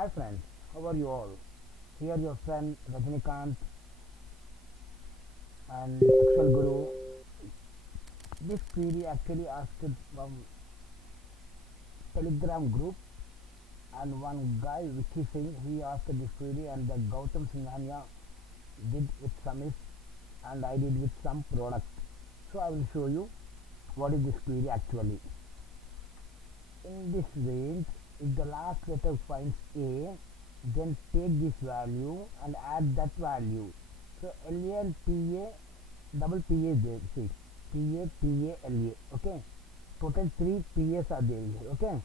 Hi friends, how are you all? Here your friend Rajnikant and Actual Guru. This query actually asked from Telegram group, and one guy Vicky Singh, he asked this query, and the Gautam Singhania did with Samis and I did with some product. So I will show you what is this query actually. In this range, if the last letter finds A, then take this value and add that value. So LA and PA, double PA is there, see, PA, PA, LA, okay. Total 3 PAs are there here, okay.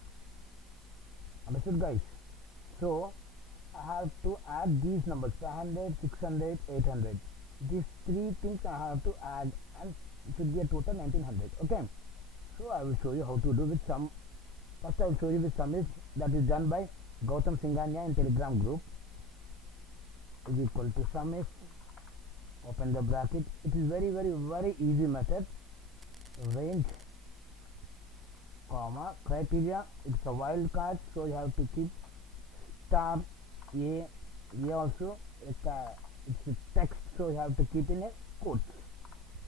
Understood guys? So I have to add these numbers, 500, 600, 800. These three things I have to add, and it should be a total 1900, okay. So I will show you how to do with some. First I will show you with sum is that is done by Gautam Singhania in Telegram group. Is equal to sum if, open the bracket. It is very easy method. Range, comma, criteria. It's a wildcard, so you have to keep star A also. It's a text, so you have to keep in a quotes,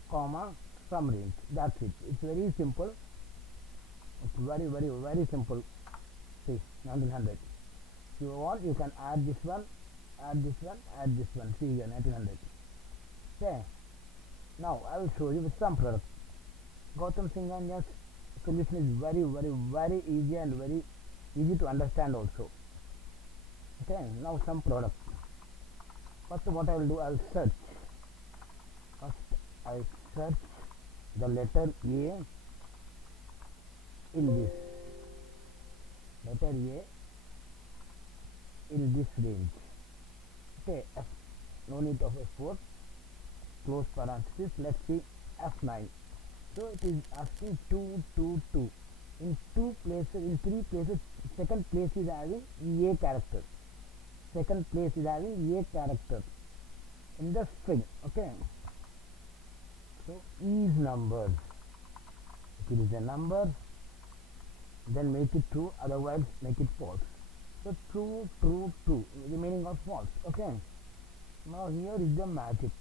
comma, sum range. That's it. It's very simple. It's very simple. See, 1900. If you want, you can add this one, add this one, add this one. See here, 1900. Okay. Now I will show you with some product. Gautam Singhania's solution is very easy and very easy to understand also. Okay. Now some product. First, what I will do, I will search. First, I search the letter A in this letter A in this range. Okay, F, no need of F4, close parenthesis. Let's see F9. So it is asking 2 2 2 in two places, in three places. Second place is having A character, second place is having A character in the string. Okay, so is number. If it is a number, then make it true, otherwise make it false. So true, true, true, remaining of false. Okay, now here is the magic.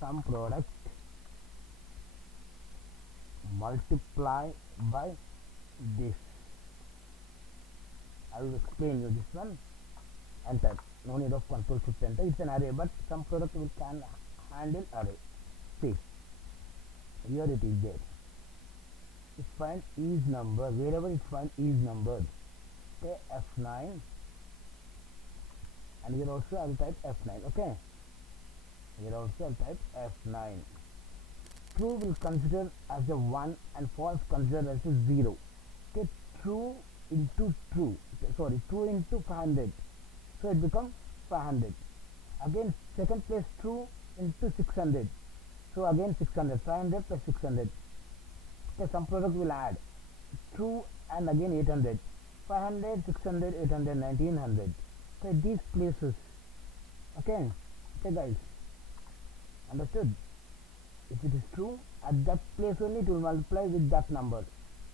Some product multiply by this. I will explain you this one. Enter, no need of control shift enter. It's an array, but some product will can handle array. See, here it is there. It find is number, wherever it find is number, okay, F9, and here also I will type F9, okay, here also I will type F9. True will consider as a 1 and false consider as a 0. Okay, true into true, sorry, true into 500, so it becomes 500. Again second place true into 600, so again 600, 500 plus 600. Okay, some product will add true and again 800, 500, 600, 800, 1900. Okay, these places. Okay, okay guys, understood? If it is true, at that place only it will multiply with that number.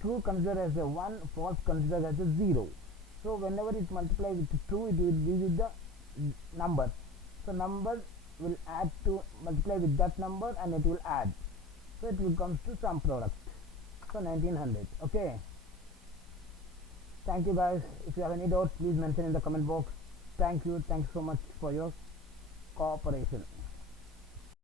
True consider as a 1, false consider as a 0. So whenever it multiply with true, it will give you the number. So number will add to multiply with that number, and it will add. So it will comes to some product. So 1900. Okay. Thank you guys. If you have any doubts, please mention in the comment box. Thank you so much for your cooperation.